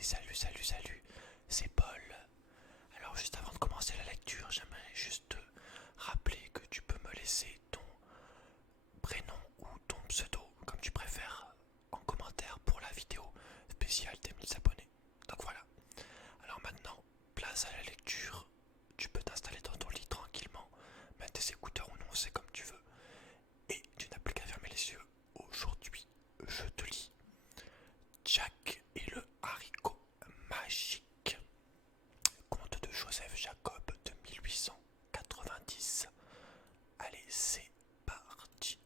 Salut, c'est Paul. Alors juste avant de commencer la lecture, j'aimerais juste te rappeler que tu peux me laisser ton prénom ou ton pseudo, comme tu préfères, en commentaire pour la vidéo spéciale des 1000 abonnés. Donc voilà. Alors maintenant, place à la lecture. Tu peux t'installer dans ton lit tranquillement, mettre tes écouteurs ou non, c'est comme tu veux. Et tu n'as plus qu'à fermer les yeux. Aujourd'hui, je te lis Jack et le haricot magique. Conte de Joseph Jacob de 1890. Allez, c'est parti.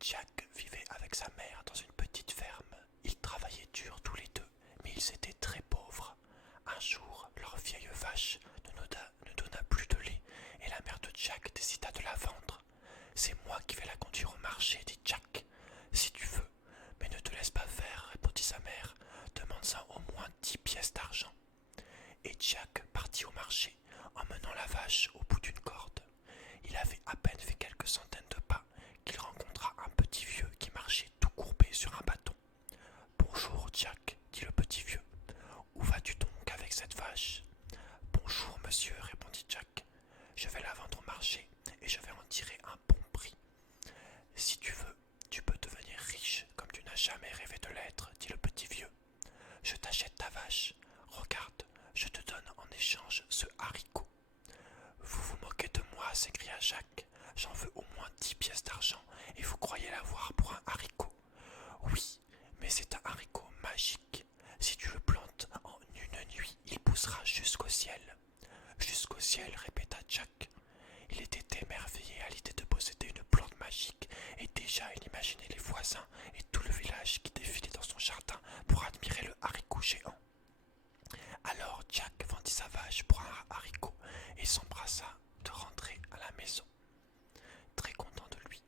Jack vivait avec sa mère dans une petite ferme. Ils travaillaient dur tous les deux, mais ils étaient très pauvres. Un jour, leur vieille vache ne donna plus de lait et la mère de Jack décida de la vendre. C'est moi qui vais la conduire au marché, dit Jack. Si tu veux, mais ne te laisse pas faire, répondit sa mère. Demande-en au moins 10 pièces d'argent. Et Jack partit au marché, emmenant la vache au bout d'une corde. Il avait à peine fait quelques centaines de pas qu'il rencontra un petit vieux qui marchait tout courbé sur un bâton. Bonjour, Jack, dit le petit vieux. Où vas-tu donc avec cette vache? Bonjour, monsieur, répondit Jack. Je vais la vendre au marché et je vais en tirer un bon prix. Si tu veux, tu peux devenir riche comme tu n'as jamais rêvé de l'être, dit le petit vieux. Je t'achète ta vache. Regarde, je te donne en échange ce haricot. Vous vous moquez de moi, s'écria Jacques. J'en veux au moins 10 pièces d'argent et vous croyez l'avoir pour un haricot. Oui, mais c'est un haricot magique. Si tu le plantes en une nuit, il poussera jusqu'au ciel. Jusqu'au ciel, répéta Jack. Il était émerveillé à l'idée de posséder une plante magique et déjà il imaginait les voisins et tout le village qui défilaient dans son jardin pour admirer le haricot géant. Alors Jack vendit sa vache pour un haricot et s'empressa de rentrer à la maison, très content de lui.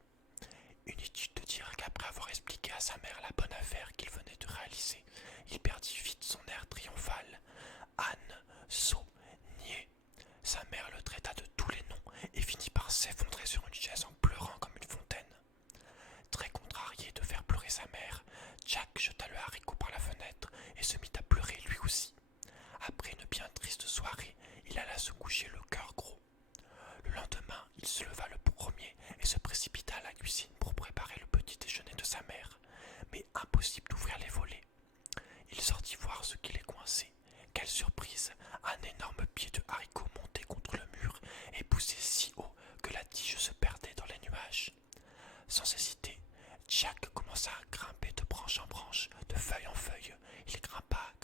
Inutile de dire qu'après avoir expliqué à sa mère la bonne affaire qu'il venait de réaliser, il perdit vite son air triomphal. Âne, sot, niais. Sa mère le traita de tous les noms et finit par s'effondrer sur une chaise en pleurant comme une fontaine. Très contrarié de faire pleurer sa mère, Jack jeta le haricot par la fenêtre et se mit à pleurer lui aussi. Après une bien triste soirée, il alla se coucher le cœur gros. Le lendemain, il se leva le premier et se précipita à la cuisine pour préparer le petit déjeuner de sa mère. Mais impossible d'ouvrir les volets. Il sortit voir ce qui les coinçait. Quelle surprise! Un énorme pied de haricot montait contre le mur et poussait si haut que la tige se perdait dans les nuages. Sans hésiter, Jack commença à grimper de branche en branche, de feuille en feuille. Il grimpa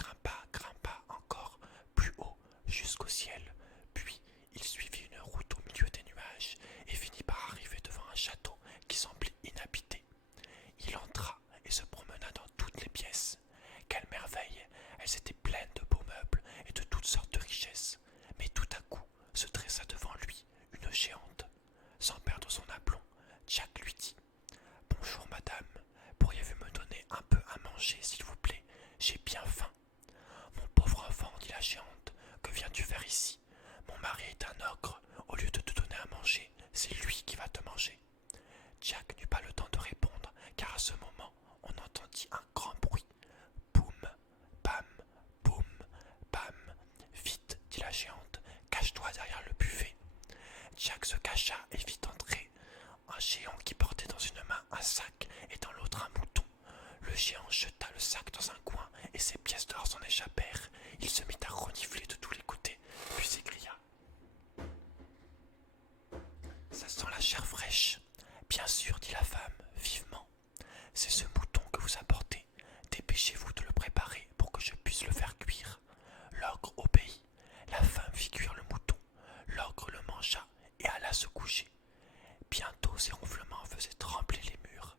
encore plus haut jusqu'au ciel. Puis il suivit une route au milieu des nuages et finit par arriver devant un château qui semblait inhabité. Il entra et se promena dans toutes les pièces. Quelle merveille! Elles étaient pleines de beaux meubles et de toutes sortes de richesses. Mais tout à coup se dressa devant lui une géante. Sans perdre son aplomb, Jack lui dit: Bonjour madame, pourriez-vous me donner un peu à manger s'il vous plaît? J'ai bien faim. Mon pauvre enfant, dit la géante, que viens-tu faire ici? Mon mari est un ogre. Au lieu de te donner à manger, c'est lui qui va te manger. Jack n'eut pas le temps de répondre, car à ce moment, on entendit un grand bruit. Boum, bam, boum, bam. Vite, dit la géante, cache-toi derrière le buffet. Jack se cacha et vit entrer un géant qui portait dans une main un sac et dans l'autre un mouton. Le géant jeta le sac dans un coin et ses pièces d'or s'en échappèrent. Il se mit à renifler de tous les côtés, puis s'écria: Ça sent la chair fraîche. Bien sûr, dit la femme, vivement. C'est ce mouton que vous apportez. Dépêchez-vous de le préparer pour que je puisse le faire cuire. L'ogre obéit. La femme fit cuire le mouton. L'ogre le mangea et alla se coucher. Bientôt ses ronflements faisaient trembler les murs.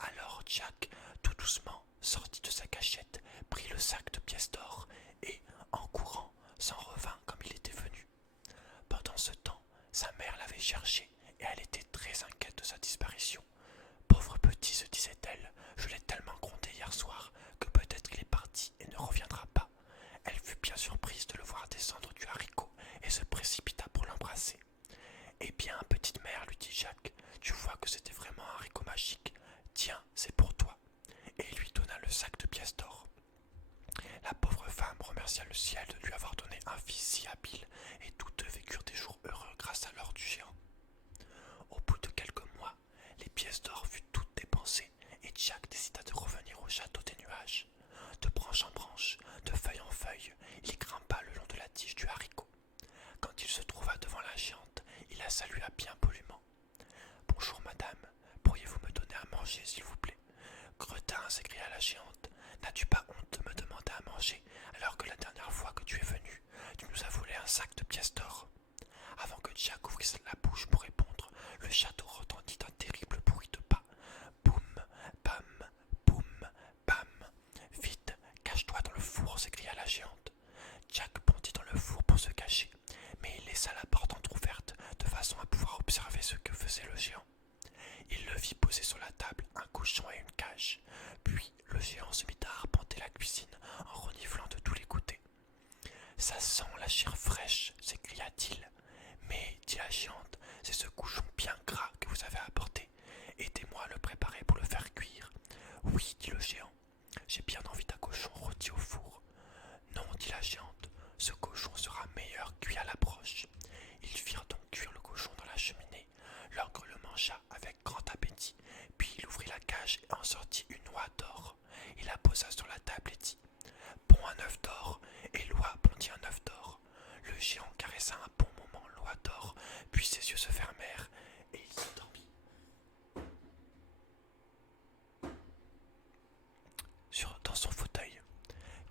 Alors Jack, tout doucement, sortit de sa cachette, prit le sac de pièces d'or et, en courant, s'en revint comme il était venu. Pendant ce temps, sa mère l'avait cherché et elle était très inquiète de sa disparition. Pauvre petit, se disait-elle, je l'ai tellement grondé hier soir que peut-être il est parti et ne reviendra pas. Elle fut bien surprise de le voir descendre du haricot et se précipita pour l'embrasser. Eh bien, petite mère, lui dit Jack, tu vois que c'était vraiment un haricot magique. Tiens, c'est pour toi. Et il lui donna le sac de pièces d'or. remercia le ciel de lui avoir donné un fils si habile, et tous deux vécurent des jours heureux grâce à l'or du géant. Au bout de quelques mois, les pièces d'or furent toutes dépensées, et Jack décida de revenir au château des nuages. De branche en branche, de feuille en feuille, il grimpa le long de la tige du haricot. Quand il se trouva devant la géante, il la salua bien poliment. « Bonjour madame, pourriez-vous me donner à manger s'il vous plaît ?» « Cretin, s'écria la géante, n'as-tu pas honte de me demander à manger alors que la dernière fois que tu es venu, tu nous as volé un sac de pièces d'or ?» Avant que Jack ouvrisse la bouche pour répondre, le château retentit un terrible bruit de pas. Boum, bam, boum, bam. Vite, cache-toi dans le four, s'écria la géante. Jack bondit dans le four pour se cacher, mais il laissa la porte entr'ouverte de façon à pouvoir observer ce que faisait le géant. Il le vit poser sur la table un cochon et une cage. Puis le géant se mit à arpenter la cuisine en reniflant de tous les côtés. « Ça sent la chair fraîche !» s'écria-t-il. « Mais, dit la géante, c'est ce cochon bien gras que vous avez apporté. Aidez-moi à le préparer pour le faire cuire. »« Oui, dit le géant, j'ai bien envie d'un cochon rôti au four. »« Non, dit la géante, ce cochon sera meilleur cuit à la broche. » Ils firent donc cuire le cochon dans la cheminée. L'ogre le mangea avec grand appétit, puis il ouvrit la cage et en sortit une noix d'or. Il la posa sur la table et dit « Pond un œuf d'or !» Et l'oie pondit un œuf d'or. Le géant caressa un bon moment l'oie d'or, puis ses yeux se fermèrent et il s'endormit. Dans son fauteuil,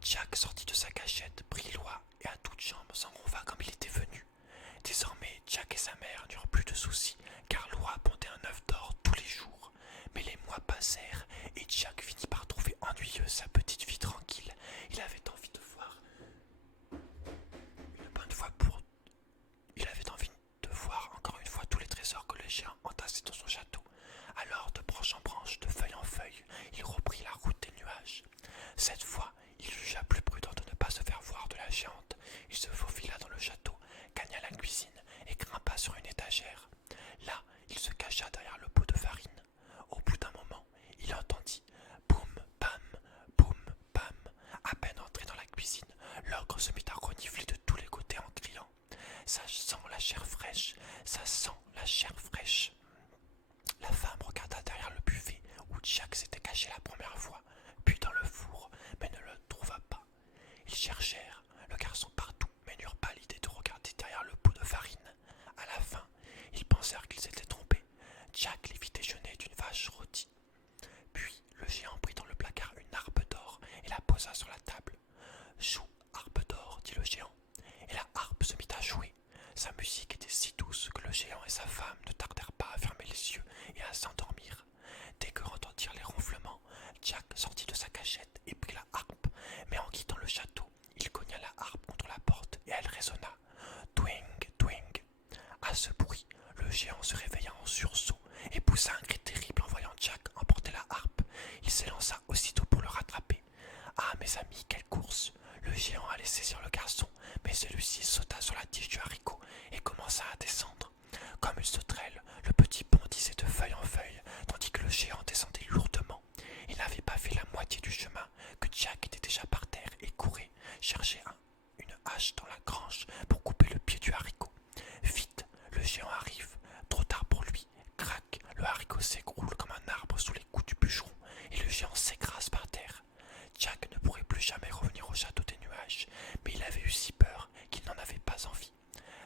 Jack sortit de sa cachette, prit l'oie et à toutes jambes s'en reva comme il était venu. Désormais, Jack et sa mère n'eurent plus de soucis, car l'oie pondait un œuf d'or tous les jours. Mais les mois passèrent et Jack finit par trouver ennuyeuse sa petite vie tranquille. Il avait envie de voir une bonne fois pour... Il avait envie de voir encore une fois tous les trésors que le géant entassait dans son château. Alors, de branche en branche, de feuille en feuille, il reprit la route des nuages. Cette fois, il jugea plus prudent de ne pas se faire voir de la géante. Il se faufila dans le château, gagna la cuisine et grimpa sur une étagère. Là, il se cacha derrière le pot de farine. Au bout d'un moment, il entendit boum, bam, boum, bam. À peine entré dans la cuisine, l'ogre se mit à renifler de tous les côtés en criant « Ça sent la chair fraîche, ça sent la chair fraîche !» La femme regarda derrière le buffet où Jack s'était caché la première fois, puis dans le four, mais ne le trouva pas. Ils cherchèrent le garçon partout, mais n'eurent pas l'idée de regarder derrière le pot de farine. À la fin, ils pensèrent qu'ils s'étaient trompés. Jack les vit déjeuner d'une vache rôtie. Puis le géant prit dans le placard une harpe d'or et la posa sur la table. « Joue, harpe d'or, dit le géant. » Et la harpe se mit à jouer. Sa musique était si douce que le géant et sa femme ne tardèrent pas à fermer les yeux et à s'endormir. Dès que retentirent les ronflements, Jack sortit de sa cachette et prit la harpe. Mais en quittant le château, il cogna la harpe contre la porte et elle résonna. Twing, twing. À ce bruit, le géant se réveilla en sursaut et poussa un cri terrible en voyant Jack emporter la harpe. Il s'élança aussitôt pour le rattraper. Ah, mes amis, quelle course! Le géant allait saisir le garçon, mais celui-ci sauta sur la tige du haricot et commença à descendre. Comme une sauterelle, le petit bondissait de feuille en feuille, tandis que le géant descendait lourdement. Il n'avait pas fait la moitié du chemin que Jack était déjà par terre et courait chercher une hache dans la grange pour couper le pied du haricot. Vite, le géant arrive. Trop tard pour lui. Crac, le haricot s'écroule comme un arbre sous les coups du bûcheron et le géant s'écrase par terre. Jack ne pourrait plus jamais revenir au château des nuages, mais il avait eu si peur qu'il n'en avait pas envie.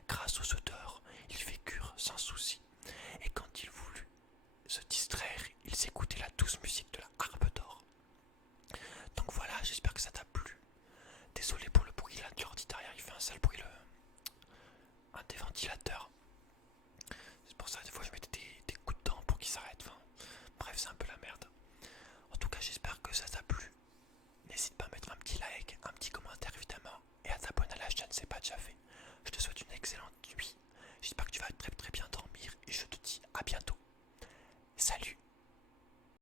Grâce aux odeurs, ils vécurent sans souci, et quand il voulut se distraire, ils écoutaient la douce musique de la harpe d'or. Donc voilà, j'espère que ça t'a plu. Désolé pour le bruit là de l'ordi derrière, il fait un sale bruit, un des ventilateurs. C'est pour ça des fois je mettais des coups de dents pour qu'il s'arrête. Enfin, bref, c'est un peu la merde. En tout cas, j'espère que ça t'a plu. N'hésite pas à mettre